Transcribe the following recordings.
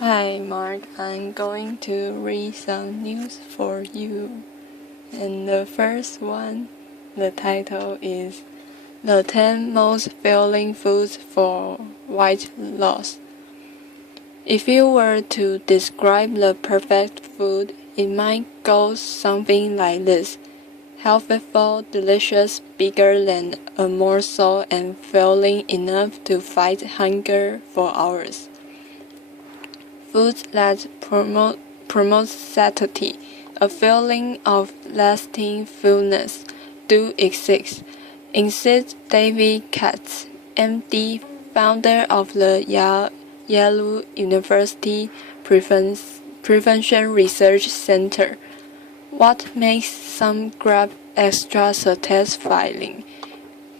Hi Mark, I'm going to read some news for you. And the first one, the title is The 10 Most Filling Foods for Weight Loss. If you were to describe the perfect food, it might go something like this. Healthful, delicious, bigger than a morsel and filling enough to fight hunger for hours. Foods that promote satiety, a feeling of lasting fullness, do exist. Instead, David Katz, MD, founder of the Yale University Prevention Research Center. What makes some grab extra satisfying?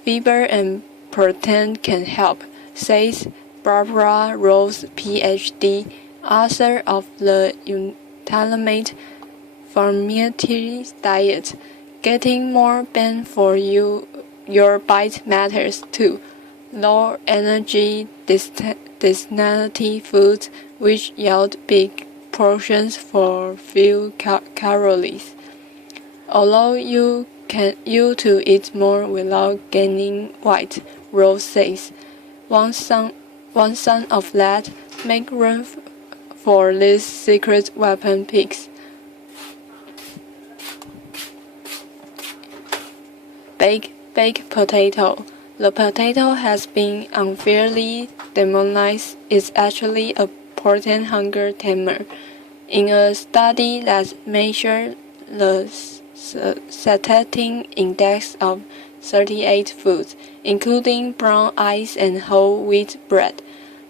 Fiber and protein can help, says Barbara Rose, PhD, author of the Ultimate Fermented Diet. Getting more bang for your bite matters too. Low energy density foods which yield big portions for few calories. Allow you to eat more without gaining weight, Rose says. One son of that, make room for these secret weapon pigs. Baked potato. The potato has been unfairly demonized. It's actually a potent hunger tamer. In a study that measured the satiety index of 38 foods, including brown rice and whole wheat bread,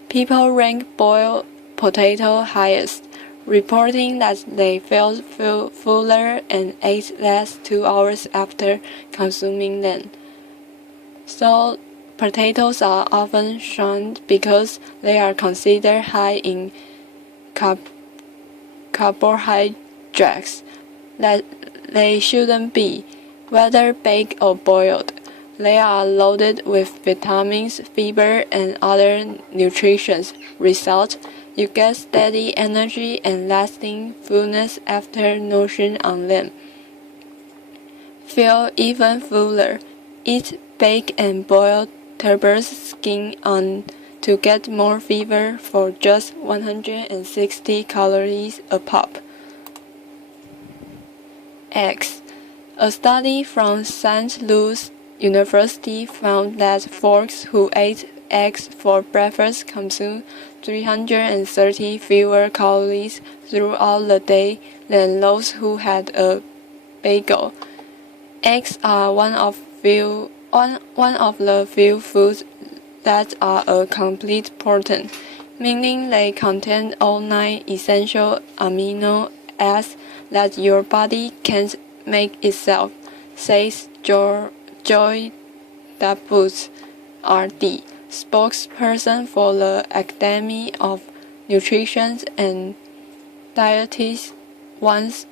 people ranked boiled potato highest, reporting that they felt fuller and ate less 2 hours after consuming them. So, potatoes are often shunned because they are considered high in carbohydrates that they shouldn't be, whether baked or boiled. They are loaded with vitamins, fiber, and other nutrients. Result, you get steady energy and lasting fullness after nourishing on them. Feel even fuller. Eat baked and boiled tuberous skin on to get more fiber for just 160 calories a pop. Eggs. A study from St. Louis University found that folks who ate eggs for breakfast consumed 330 fewer calories throughout the day than those who had a bagel. Eggs are one of the few foods that are a complete protein, meaning they contain all 9 essential amino acids that your body can't make itself, says Joy Dabus, RD, spokesperson for the Academy of Nutrition and Dietetics. Once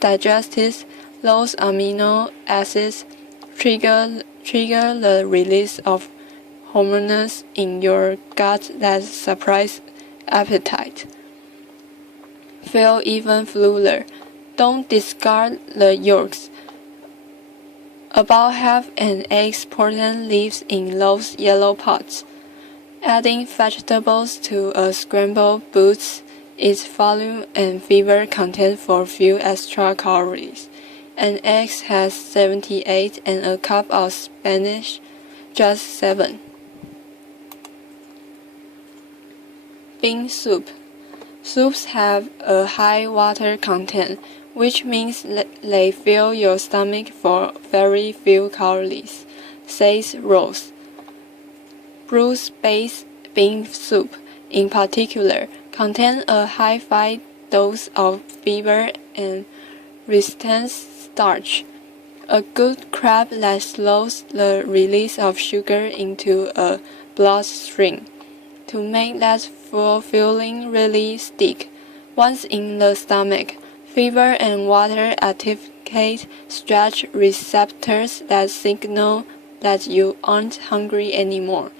digested, those amino acids trigger the release of hormones in your gut that suppress appetite. Feel even fuller. Don't discard the yolks. About half an egg's protein lives in those yellow pods. Adding vegetables to a scramble boosts its volume and fiber content for few extra calories. An egg has 78 and a cup of Spanish just 7. Bean soup. Soups have a high water content, which means they fill your stomach for very few calories, says Rose. Bruce-based bean soup, in particular, contains a high dose of fiber and resistant starch, a good carb that slows the release of sugar into a bloodstream. To make that feeling really stick, once in the stomach, fiber and water activate stretch receptors that signal that you aren't hungry anymore.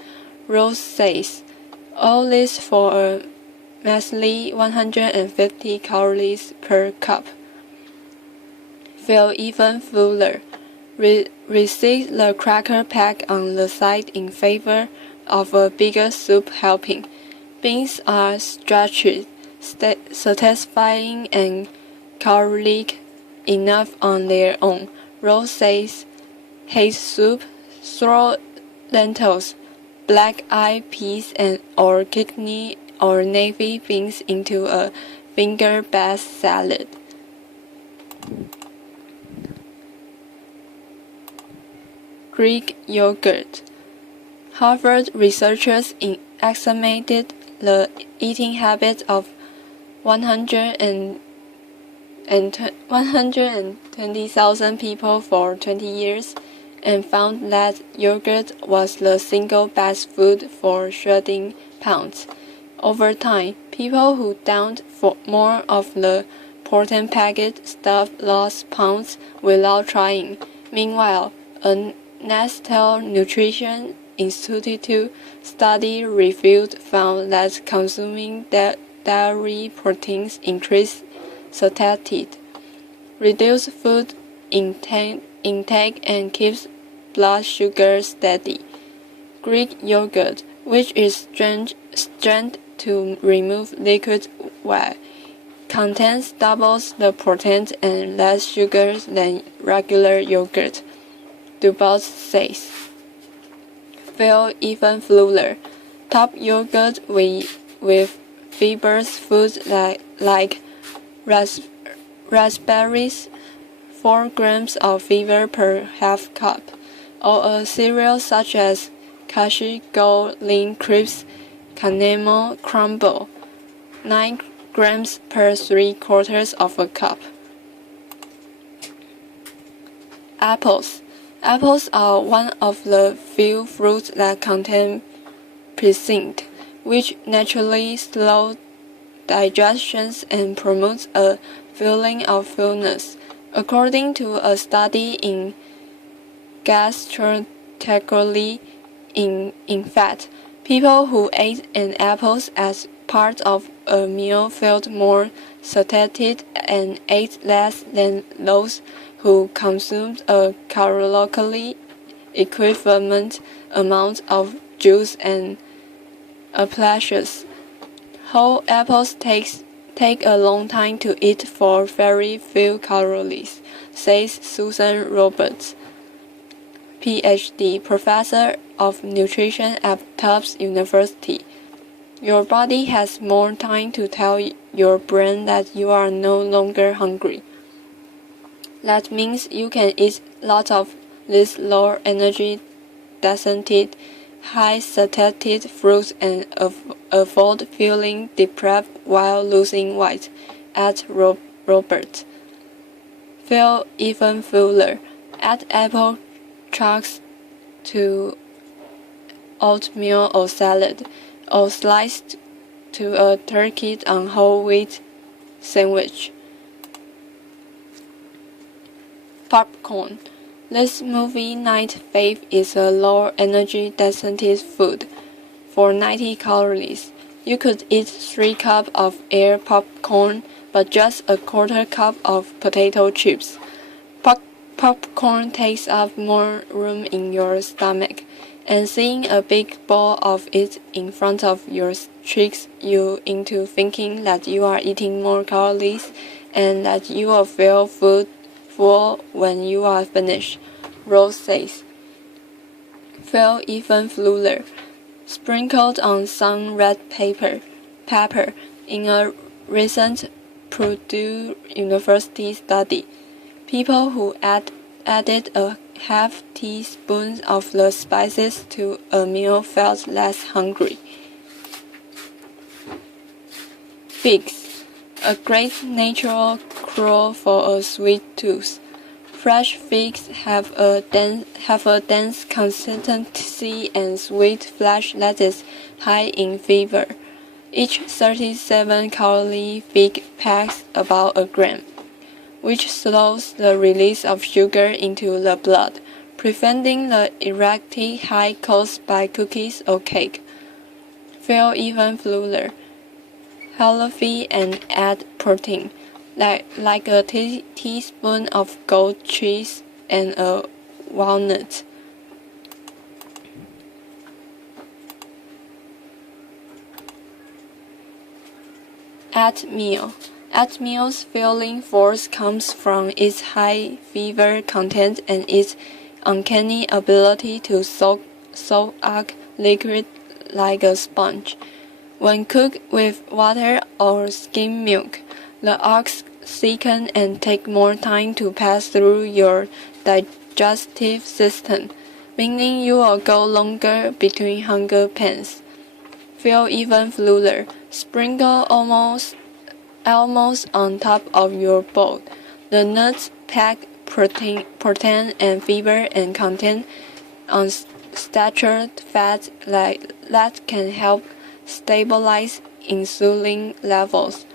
Rose says, all this for a measly 150 calories per cup. Feel even fuller. Reset the cracker pack on the side in favor of a bigger soup helping. Beans are stretched, satisfying and caloric enough on their own. Rose says, hate soup, throw lentils, black-eyed peas or kidney or navy beans into a finger-based salad. Greek yogurt. Harvard researchers examined the eating habits of 120,000 people for 20 years and found that yogurt was the single best food for shedding pounds. Over time, people who downed more of the protein packed stuff lost pounds without trying. Meanwhile, a National Nutrition Institute study reviewed found that consuming dairy proteins increased satiety, reduces food intake and keeps blood sugar steady. Greek yogurt, which is strained to remove liquid whey, contains doubles the protein and less sugar than regular yogurt, Dubois says. Feel even fuller. Top yogurt with fibrous foods like raspberries, 4 grams of fiber per half cup, or a cereal such as Cashew Gold Lean Crisps Cinnamon Crumble, 9 grams per 3/4 of a cup. Apples. Apples are one of the few fruits that contain pectin, which naturally slows digestion and promotes a feeling of fullness. According to a study in Gastroenterology, in fact, people who ate an apple as part of a meal felt more satiated and ate less than those who consumed a calorically equivalent amount of juice and apples. Whole apples take a long time to eat for very few calories, says Susan Roberts, PhD, professor of nutrition at Tufts University. Your body has more time to tell your brain that you are no longer hungry. That means you can eat lots of these low energy density, high satiety fruits and avoid feeling deprived while losing weight, at Robert. Feel even fuller. Add apple chunks to oatmeal or salad, or sliced to a turkey on whole wheat sandwich. Popcorn. This movie night fave is a low energy density food. For 90 calories, you could eat 3 cups of air popcorn, but just a 1/4 cup of potato chips. Popcorn takes up more room in your stomach, and seeing a big bowl of it in front of your tricks you into thinking that you are eating more calories and that you will feel full when you are finished, Rose says. Feel even fuller. Sprinkled on some red pepper. In a recent Purdue University study, people who added a half teaspoon of the spices to a meal felt less hungry. Figs. A great natural cure for a sweet tooth. Fresh figs have a dense consistency and sweet flesh that is high in fiber. Each 37-calorie fig packs about a gram, which slows the release of sugar into the blood, preventing the erratic high caused by cookies or cake. Feel even fuller. healthy and add protein, like a teaspoon of goat cheese and a walnut. Oatmeal's filling force comes from its high fiber content and its uncanny ability to soak up liquid like a sponge. When cooked with water or skim milk, the oats thicken and take more time to pass through your digestive system, meaning you will go longer between hunger pangs. Feel even fuller. Sprinkle almost on top of your bowl. The nuts pack protein and fiber and contain unsaturated fat that can help stabilize insulin levels,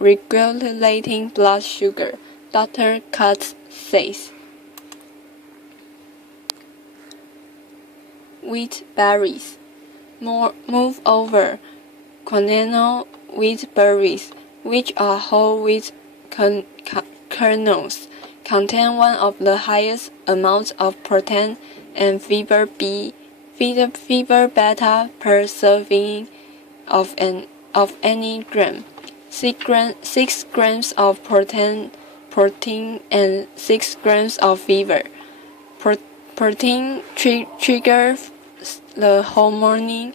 regulating blood sugar, Dr. Katz says. Wheat berries. Move over. Quinoa wheat berries, which are whole wheat kernels, contain one of the highest amounts of protein and fiber beta per serving of any gram. 6 grams of protein and 6 grams of fiber. Protein triggers the hormone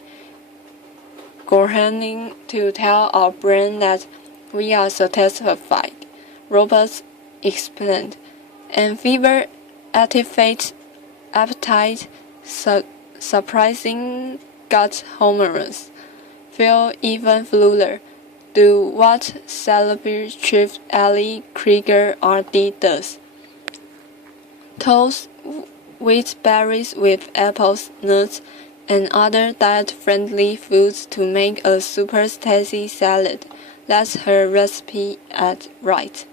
ghrelin to tell our brain that we are satisfied, Roberts explained, and fiber activates appetite, suppressing gut hormones. Feel even fuller. Do what celebrity chef Ali Krieger RD does. Toast wheat berries with apples, nuts, and other diet-friendly foods to make a super tasty salad. That's her recipe at right.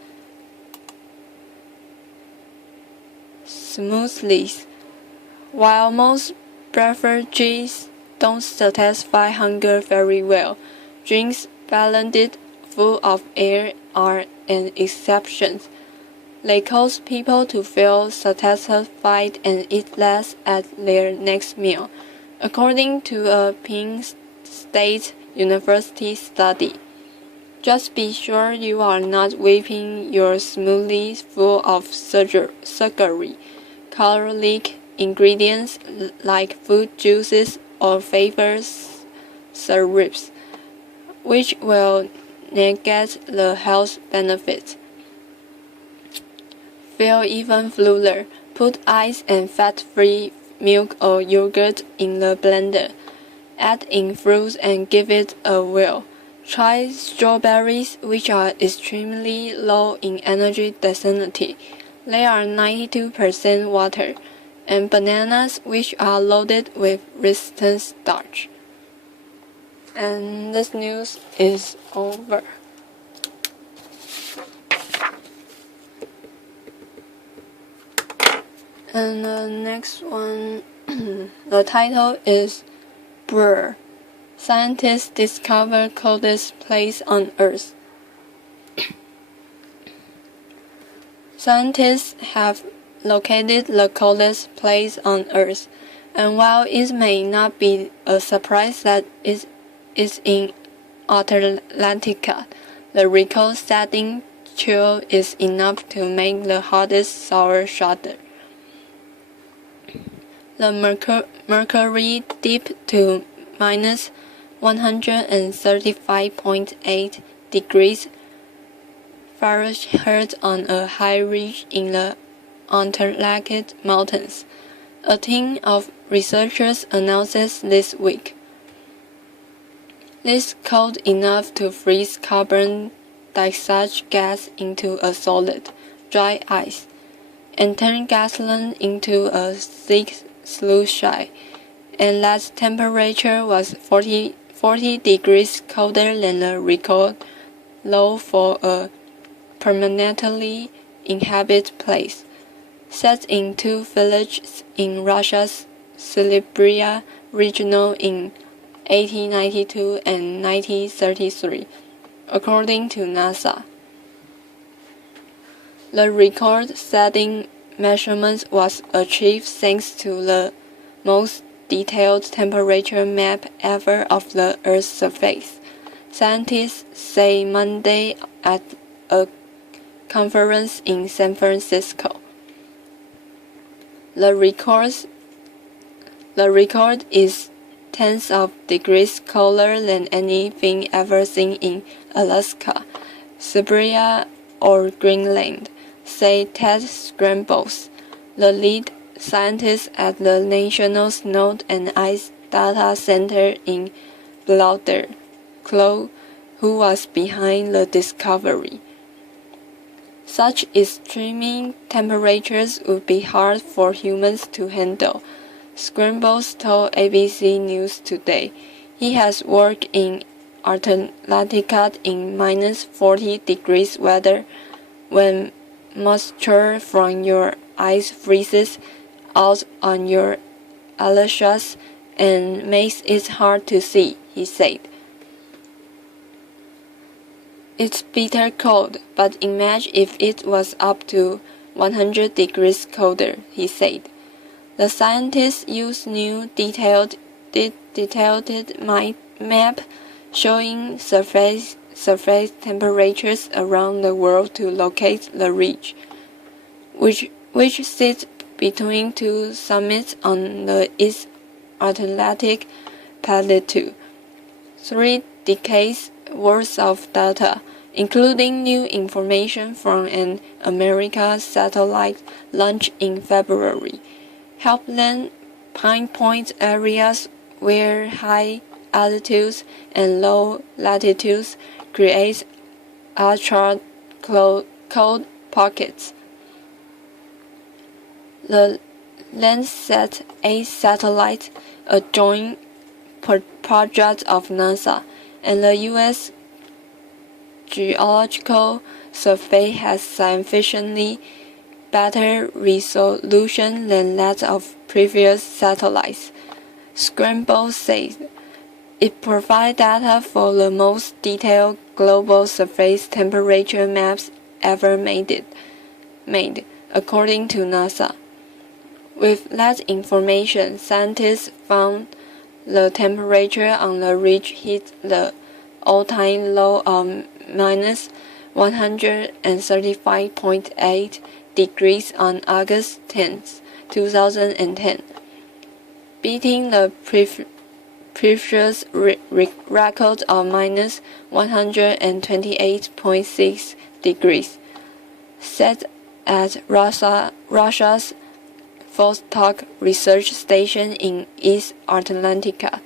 Smoothies. While most beverages don't satisfy hunger very well, drinks blended full of air are an exception. They cause people to feel satisfied and eat less at their next meal, according to a Penn State University study. Just be sure you are not whipping your smoothie full of sugary, caloric ingredients like fruit juices or flavored syrups, which will negate the health benefits. Feel even fuller. Put ice and fat-free milk or yogurt in the blender. Add in fruits and give it a whirl. Try strawberries, which are extremely low in energy density. They are 92% water, and bananas, which are loaded with resistant starch. And this news is over. And the next one, the title is Brr. Scientists discover coldest place on Earth. Scientists have located the coldest place on Earth, and while it may not be a surprise that it is in Antarctica, the record-setting chill is enough to make the hottest sour shudder. The mercury dipped to minus 135.8 degrees Fahrenheit on a high ridge in the Antarctic Mountains, a team of researchers announced this week. This cold enough to freeze carbon dioxide gas into a solid, dry ice, and turn gasoline into a thick slushy, and that temperature was 40 degrees colder than the record low for a permanently inhabited place. Set in 2 villages in Russia's Siberia region in 1892 and 1933, according to NASA. The record-setting measurement was achieved thanks to the most detailed temperature map ever of the Earth's surface, scientists say Monday at a conference in San Francisco. The record is tens of degrees colder than anything ever seen in Alaska, Siberia, or Greenland, say Ted Scrambles, the lead scientist at the National Snow and Ice Data Center in Boulder, Colorado, who was behind the discovery. Such extreme temperatures would be hard for humans to handle, Scrambles told ABC News Today. He has worked in Antarctica in minus 40 degrees weather when moisture from your ice freezes out on your eyelashes and makes it hard to see, he said. It's bitter cold, but imagine if it was up to 100 degrees colder, he said. The scientists used new detailed map showing surface temperatures around the world to locate the ridge, which sits between two summits on the East Atlantic Plateau. 3 decades worth of data, including new information from an American satellite launched in February, help them pinpoint areas where high altitudes and low latitudes create ultra-cold pockets. The Landsat 8 satellite, a joint project of NASA and the U.S. Geological Survey, has sufficiently better resolution than that of previous satellites, Scramble said. It provides data for the most detailed global surface temperature maps ever made, according to NASA. With that information, scientists found the temperature on the ridge hit the all-time low of minus 135.8 degrees on August 10, 2010, beating the previous record of minus 128.6 degrees, set at Russia's Vostok research station in East Atlantica,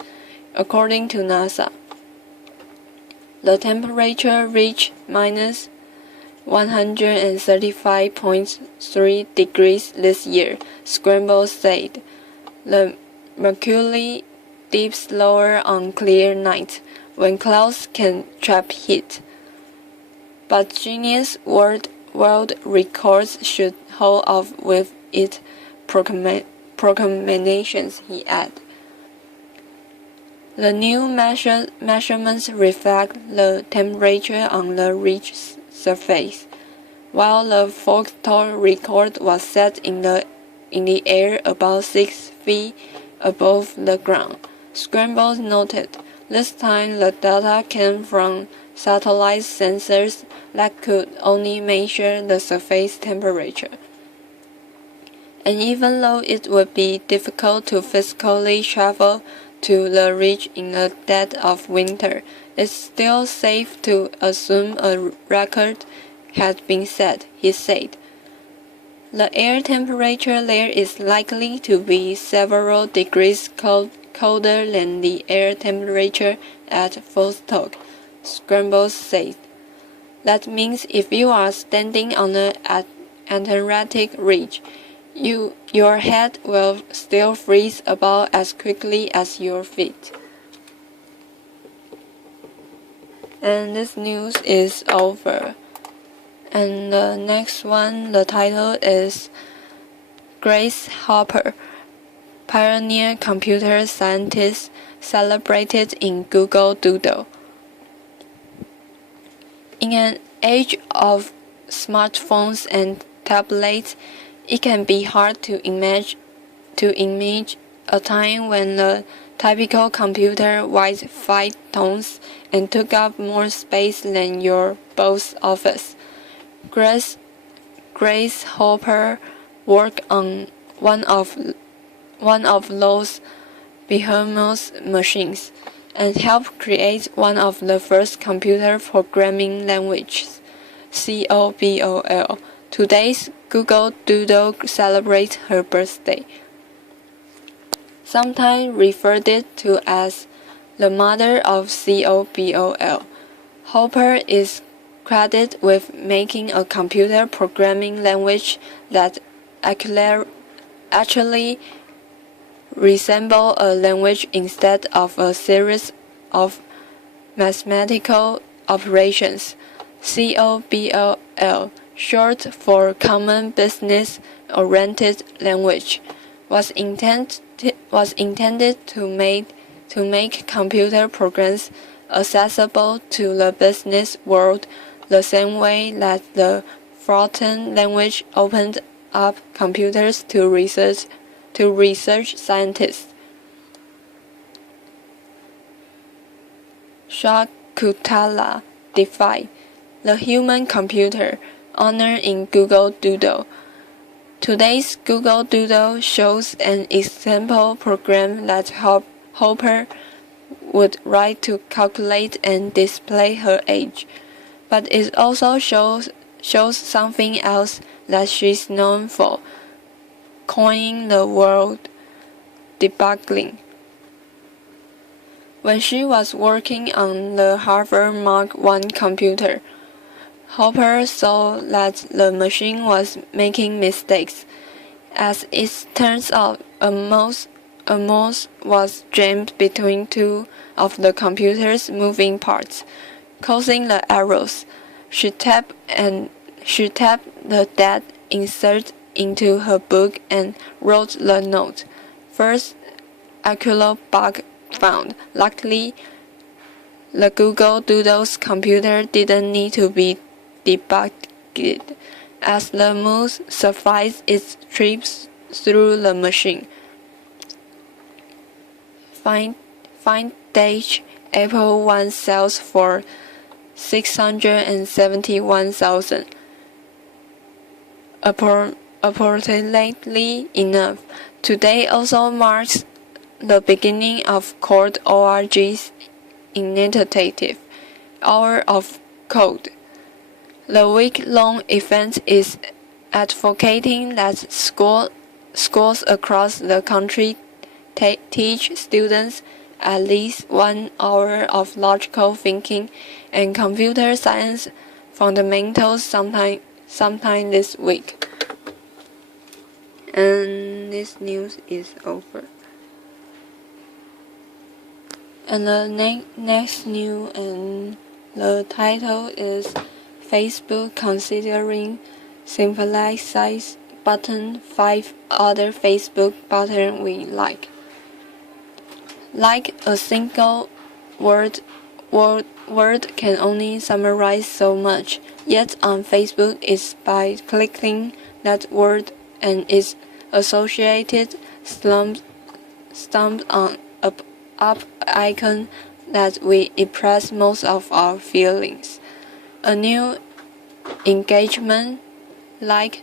according to NASA. The temperature reached minus 135.3 degrees this year, Scramble said. The mercury dips lower on clear nights, when clouds can trap heat. But Guinness World Records should hold off with its proclamations, he added. The new measurements reflect the temperature on the ridge's surface, while the Vostok record was set in the air about 6 feet above the ground. Scramble noted. This time the data came from satellite sensors that could only measure the surface temperature. And even though it would be difficult to physically travel to the ridge in the dead of winter, it's still safe to assume a record has been set, he said. The air temperature there is likely to be several degrees colder than the air temperature at Vostok, Scramble said. That means if you are standing on the Antarctic ridge, your head will still freeze about as quickly as your feet. And this news is over. And the next one, the title is Grace Hopper, pioneer computer scientist, celebrated in Google Doodle. In an age of smartphones and tablets, it can be hard to imagine a time when the typical computer weighed 5 tons and took up more space than your boss office. Grace Hopper worked on one of those behemoth machines and helped create one of the first computer programming languages, COBOL. Today's Google Doodle celebrates her birthday. Sometimes referred to as the mother of COBOL. Hopper is credited with making a computer programming language that actually resembles a language instead of a series of mathematical operations. COBOL, short for Common Business Oriented Language, was intended to make computer programs accessible to the business world the same way that the Fortran language opened up computers to research scientists. Shakuntala Desai, the human computer, honored in Google Doodle. Today's Google Doodle shows an example program that Hopper would write to calculate and display her age, but it also shows something else that she's known for, coining the word debugging. When she was working on the Harvard Mark I computer, Hopper saw that the machine was making mistakes. As it turns out, a mouse was jammed between two of the computer's moving parts, causing the errors. She tapped the dead insert into her book and wrote the note. First Aquilo bug found. Luckily, the Google Doodle's computer didn't need to be debugged, as the mouse survived its trips through the machine. Vintage Apple I sells for $671,000. Appropriately enough, today also marks the beginning of Code.org's initiative, Hour of Code. The week-long event is advocating that schools across the country teach students at least 1 hour of logical thinking and computer science fundamentals sometime this week. And this news is over. And the next news, and the title is Facebook considering simplify button 5 other Facebook buttons we like. Like a single word can only summarize so much, yet on Facebook it's by clicking that word and its associated stump on up icon that we express most of our feelings. A new engagement, like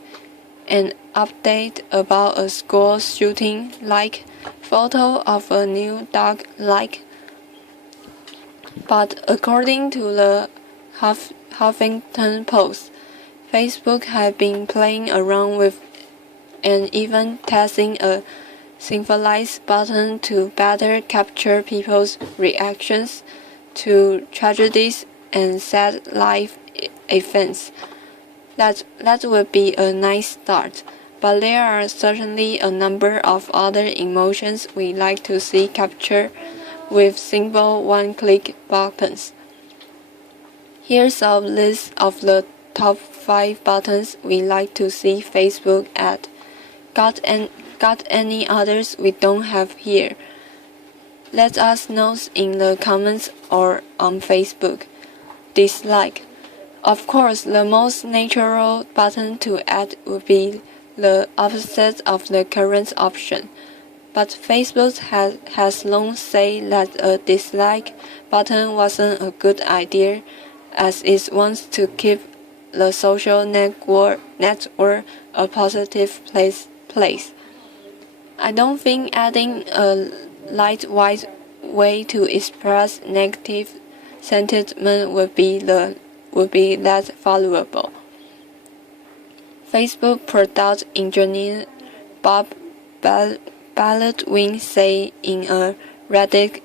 an update about a school shooting, like photo of a new dog, like. But according to the Huffington Post, Facebook has been playing around with and even testing a simplified button to better capture people's reactions to tragedies and sad life events. That would be a nice start, but there are certainly a number of other emotions we like to see captured with simple one-click buttons. Here's a list of the top 5 buttons we like to see Facebook add. Got any others we don't have here? Let us know in the comments or on Facebook. Dislike. Of course, the most natural button to add would be the opposite of the current option. But Facebook has long said that a dislike button wasn't a good idea, as it wants to keep the social network a positive place. I don't think adding a lightweight way to express negative sentiment would be that valuable. Facebook product engineer Bob Baldwin said in a Reddit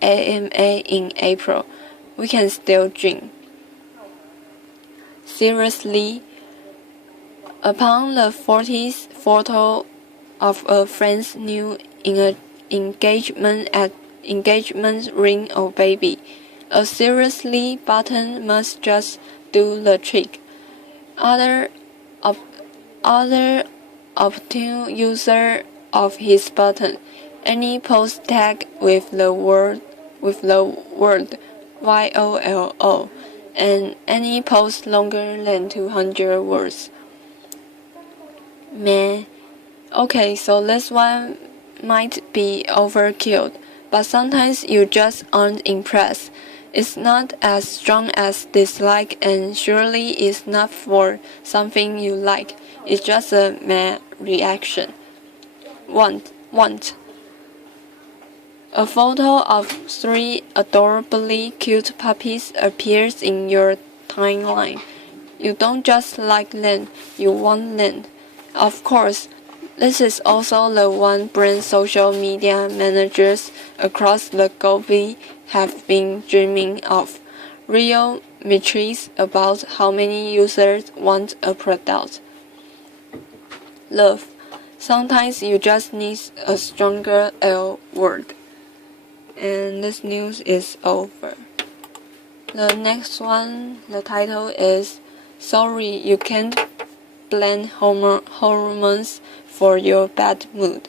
AMA in April, "We can still dream." Seriously, upon the 40th photo of a friend's new engagement ring or baby, a seriously button must just do the trick. Other opportune user of his button, any post tag with the word YOLO, and any post longer than 200 words. Meh. Okay, so this one might be overkill, but sometimes you just aren't impressed. It's not as strong as dislike, and surely it's not for something you like. It's just a meh reaction. Want. A photo of 3 adorably cute puppies appears in your timeline. You don't just like them, you want them. Of course, this is also the one brand social media managers across the globe have been dreaming of. Real metrics about how many users want a product. Love. Sometimes you just need a stronger L word. And this news is over. The next one, the title is "Sorry You Can't Blame Hormones for Your Bad Mood."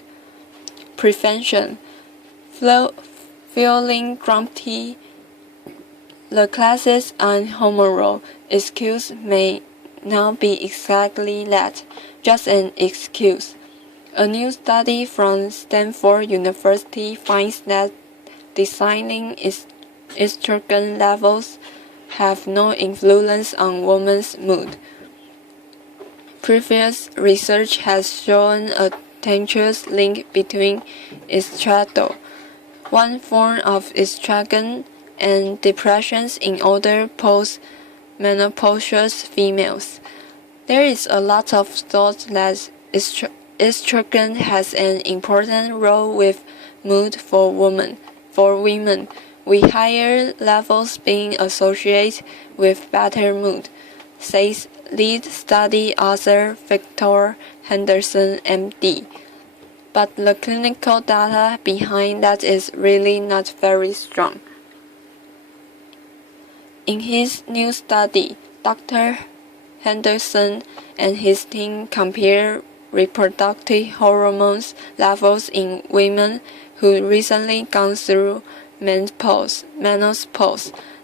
Prevention. Feeling grumpy. The classic unhormonal excuse may not be exactly that, just an excuse. A new study from Stanford University finds that designing estrogen levels have no influence on women's mood. Previous research has shown a tenuous link between estradiol, one form of estrogen, and depressions in older post-menopausal females. There is a lot of thought that estrogen has an important role with mood for women, with higher levels being associated with better mood, says lead study author Victor Henderson, MD. But the clinical data behind that is really not very strong. In his new study, Dr. Henderson and his team compared reproductive hormones levels in women who recently gone through menopause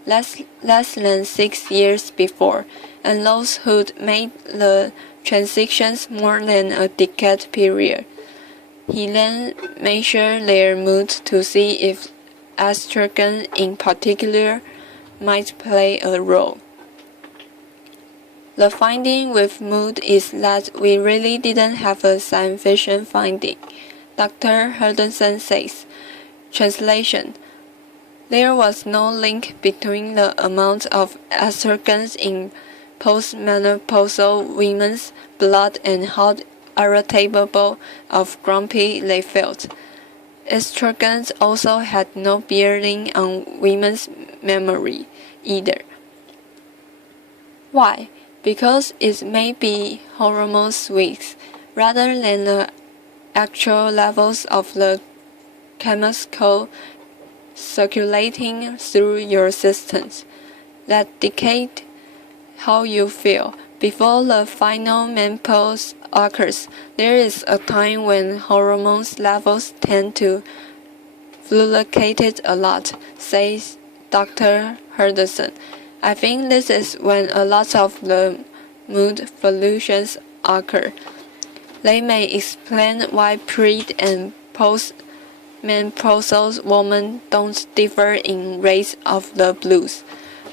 less than 6 years before, and those who'd made the transitions more than a decade period. He then measured their mood to see if estrogen in particular might play a role. The finding with mood is that we really didn't have a scientific finding, Dr. Henderson says. Translation: there was no link between the amount of estrogens in postmenopausal women's blood and how irritable or grumpy they felt. Estrogens also had no bearing on women's memory either. Why? Because it may be hormone swings rather than the actual levels of the chemical circulating through your systems that dictate how you feel. Before the final menopause occurs, there is a time when hormone levels tend to fluctuated a lot, says Dr. Henderson. I think this is when a lot of the mood fluctuations occur. They may explain why pre- and post-menopausal women don't differ in rates of the blues,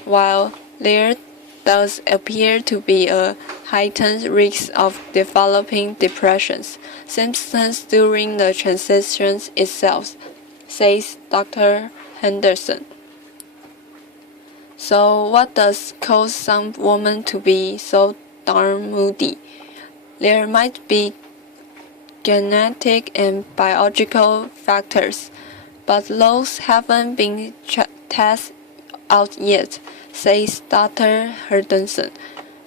while there does appear to be a heightened risk of developing depressions symptoms during the transition itself, says Dr. Henderson. So what does cause some women to be so darn moody? There might be genetic and biological factors, but those haven't been tested out yet, says Dr. Henderson.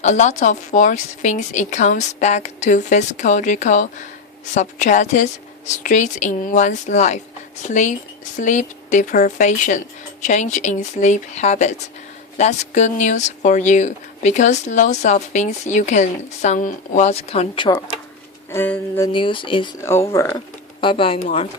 A lot of folks think it comes back to physiological subjective stress in one's life, sleep deprivation, change in sleep habits. That's good news for you, because those are things you can somewhat control. And the news is over. Bye bye, Mark.